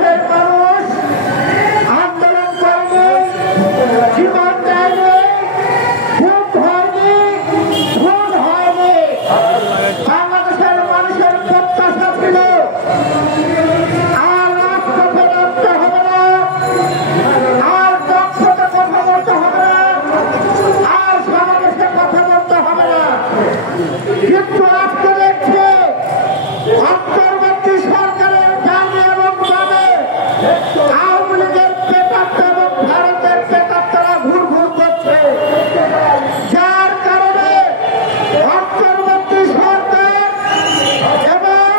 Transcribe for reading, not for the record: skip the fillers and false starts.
দেশের মানুষ আন্দোলন করবে, জীবন দেয়নি, খুব হয়নি, খুন হয়নি। বাংলাদেশের মানুষের প্রত্যাশা ছিল আর রাজপথে নামতে হবে না, আর দক্ষতা কথা বলতে হবে না, আর সমাবেশে কথা বলতে হবে না। কিন্তু আজকে দেখছি অন্তর্বর্তী সরকারের ডানে এবং বামে আওয়ামী লীগের প্রেতাত্মা এবং ভারতের প্রেতাত্মারা ঘুর ঘুর করছে, যার কারণে অন্তর্বর্তী সরকার এবং